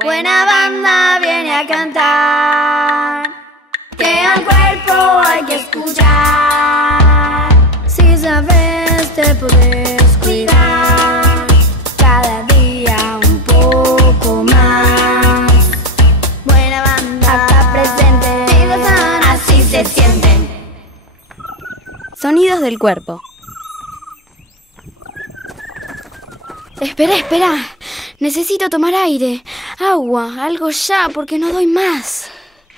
Buena banda viene a cantar, que al cuerpo hay que escuchar. Si sabes te puedes cuidar, cada día un poco más. Buena banda acá presente, si gozan, así se sienten. Sonidos del cuerpo. Espera. Necesito tomar aire. Agua, algo ya, porque no doy más.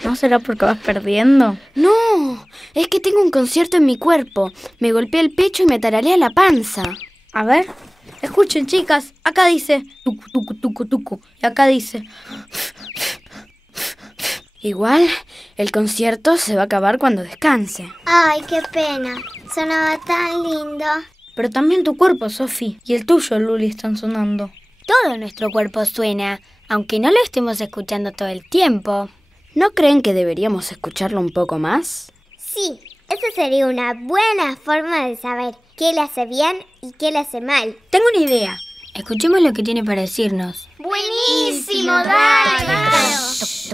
¿No será porque vas perdiendo? No, es que tengo un concierto en mi cuerpo. Me golpea el pecho y me taralea la panza. A ver, escuchen, chicas. Acá dice tucu, tucu, tucu, tucu. Y acá dice... Igual, el concierto se va a acabar cuando descanse. Ay, qué pena. Sonaba tan lindo. Pero también tu cuerpo, Sofi, y el tuyo, Luli, están sonando. Todo nuestro cuerpo suena, aunque no lo estemos escuchando todo el tiempo. ¿No creen que deberíamos escucharlo un poco más? Sí, esa sería una buena forma de saber qué le hace bien y qué le hace mal. Tengo una idea. Escuchemos lo que tiene para decirnos. ¡Buenísimo! ¡Dale!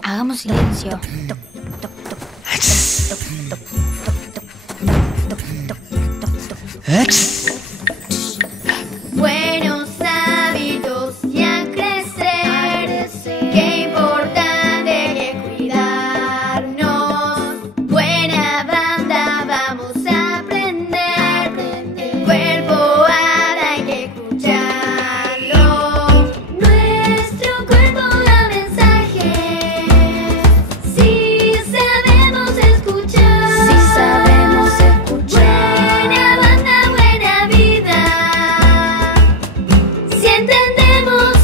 Hagamos silencio. Buenos hábitos y a crecer. Qué importante que cuidarnos. Buena banda vamos a aprender. El cuerpo ahora hay que escucharlo. Nuestro cuerpo da mensajes. Si sabemos escuchar. Si sabemos escuchar. Buena banda, buena vida. Si entendemos